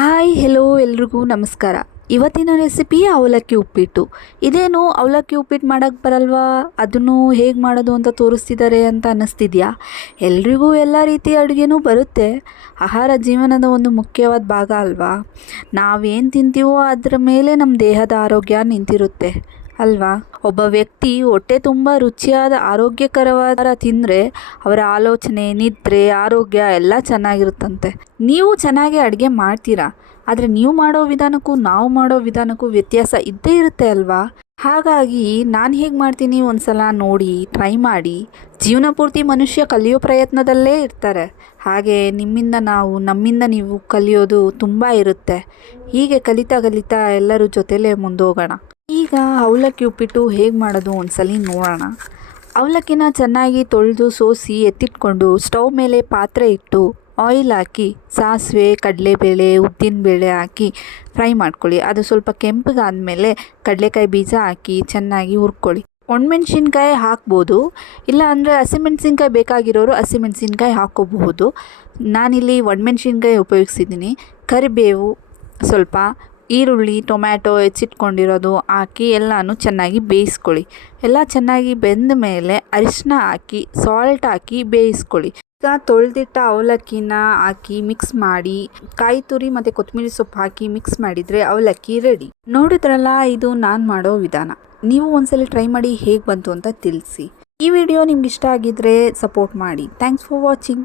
Hi hello ಎಲ್ರಿಗೂ ನಮಸ್ಕಾರ. ಇವತ್ತಿನ ರೆಸಿಪಿ ಅವಲಕ್ಕಿ ಉಪ್ಪಿಟ್ಟು. ಇದೇನು ಅವಲಕ್ಕಿ ಉಪ್ಪಿಟ್ಟು ಮಾಡೋಕ್ಕೆ ಬರಲ್ವಾ, ಅದನ್ನು ಹೇಗೆ ಮಾಡೋದು ಅಂತ ತೋರಿಸ್ತಿದ್ದಾರೆ ಅಂತ ಅನ್ನಿಸ್ತಿದೆಯಾ? ಎಲ್ರಿಗೂ ಎಲ್ಲ ರೀತಿಯ ಅಡುಗೆನೂ ಬರುತ್ತೆ. ಆಹಾರ ಜೀವನದ ಒಂದು ಮುಖ್ಯವಾದ ಭಾಗ ಅಲ್ವಾ? ನಾವೇನು ತಿಂತೀವೋ ಅದರ ಮೇಲೆ ನಮ್ಮ ದೇಹದ ಆರೋಗ್ಯ ನಿಂತಿರುತ್ತೆ ಅಲ್ವಾ? ಒಬ್ಬ ವ್ಯಕ್ತಿ ಹೊಟ್ಟೆ ತುಂಬ ರುಚಿಯಾದ ಆರೋಗ್ಯಕರವಾದ ತಿಂದರೆ ಅವರ ಆಲೋಚನೆ, ನಿದ್ರೆ, ಆರೋಗ್ಯ ಎಲ್ಲ ಚೆನ್ನಾಗಿರುತ್ತಂತೆ. ನೀವು ಚೆನ್ನಾಗಿ ಅಡುಗೆ ಮಾಡ್ತೀರಾ, ಆದರೆ ನೀವು ಮಾಡೋ ವಿಧಾನಕ್ಕೂ ನಾವು ಮಾಡೋ ವಿಧಾನಕ್ಕೂ ವ್ಯತ್ಯಾಸ ಇದ್ದೇ ಇರುತ್ತೆ ಅಲ್ವಾ? ಹಾಗಾಗಿ ನಾನು ಹೇಗೆ ಮಾಡ್ತೀನಿ ಒಂದು ಸಲ ನೋಡಿ ಟ್ರೈ ಮಾಡಿ. ಜೀವನ ಪೂರ್ತಿ ಮನುಷ್ಯ ಕಲಿಯೋ ಪ್ರಯತ್ನದಲ್ಲೇ ಇರ್ತಾರೆ. ಹಾಗೆ ನಿಮ್ಮಿಂದ ನಾವು, ನಮ್ಮಿಂದ ನೀವು ಕಲಿಯೋದು ತುಂಬ ಇರುತ್ತೆ. ಹೀಗೆ ಕಲಿತಾ ಕಲಿತಾ ಎಲ್ಲರೂ ಜೊತೆಲೇ ಮುಂದೋಗೋಣ. ಈಗ ಅವಲಕ್ಕಿ ಉಪ್ಪಿಟ್ಟು ಹೇಗೆ ಮಾಡೋದು ಒಂದ್ಸಲಿ ನೋಡೋಣ. ಅವಲಕ್ಕಿನ ಚೆನ್ನಾಗಿ ತೊಳೆದು ಸೋಸಿ ಎತ್ತಿಟ್ಕೊಂಡು ಸ್ಟವ್ ಮೇಲೆ ಪಾತ್ರೆ ಇಟ್ಟು ಆಯಿಲ್ ಹಾಕಿ ಸಾಸಿವೆ, ಕಡಲೆಬೇಳೆ, ಉದ್ದಿನಬೇಳೆ ಹಾಕಿ ಫ್ರೈ ಮಾಡ್ಕೊಳ್ಳಿ. ಅದು ಸ್ವಲ್ಪ ಕೆಂಪಗಾದಮೇಲೆ ಕಡಲೆಕಾಯಿ ಬೀಜ ಹಾಕಿ ಚೆನ್ನಾಗಿ ಹುರ್ಕೊಳ್ಳಿ. ಒಣಮೆಣ್ಸಿನ್ಕಾಯಿ ಹಾಕ್ಬೋದು, ಇಲ್ಲ ಅಂದರೆ ಹಸಿಮೆಣ್ಸಿನ್ಕಾಯಿ ಬೇಕಾಗಿರೋರು ಹಸಿಮೆಣ್ಸಿನ್ಕಾಯಿ ಹಾಕ್ಕೋಬಹುದು. ನಾನಿಲ್ಲಿ ಒಣಮೆಣ್ಸಿನ್ಕಾಯಿ ಉಪಯೋಗಿಸಿದ್ದೀನಿ. ಕರಿಬೇವು ಸ್ವಲ್ಪ, ಈರುಳ್ಳಿ, ಟೊಮ್ಯಾಟೊ ಹೆಚ್ಚಿಟ್ಕೊಂಡಿರೋದು ಹಾಕಿ ಎಲ್ಲನೂ ಚೆನ್ನಾಗಿ ಬೇಯಿಸ್ಕೊಳ್ಳಿ. ಎಲ್ಲ ಚೆನ್ನಾಗಿ ಬೆಂದ ಮೇಲೆ ಅರಿಶಿನ ಹಾಕಿ ಸಾಲ್ಟ್ ಹಾಕಿ ಬೇಯಿಸ್ಕೊಳ್ಳಿ. ಈಗ ತೊಳೆದಿಟ್ಟ ಅವಲಕ್ಕಿನ ಹಾಕಿ ಮಿಕ್ಸ್ ಮಾಡಿ ಕಾಯಿ ತುರಿ ಮತ್ತು ಕೊತ್ತಂಬರಿ ಸೊಪ್ಪು ಹಾಕಿ ಮಿಕ್ಸ್ ಮಾಡಿದರೆ ಅವಲಕ್ಕಿ ರೆಡಿ. ನೋಡಿದ್ರಲ್ಲ, ಇದು ನಾನು ಮಾಡೋ ವಿಧಾನ. ನೀವು ಒಂದ್ಸಲ ಟ್ರೈ ಮಾಡಿ ಹೇಗೆ ಬಂತು ಅಂತ ತಿಳಿಸಿ. ಈ ವಿಡಿಯೋ ನಿಮ್ಗೆ ಇಷ್ಟ ಆಗಿದ್ದರೆ ಸಪೋರ್ಟ್ ಮಾಡಿ. Thanks for watching.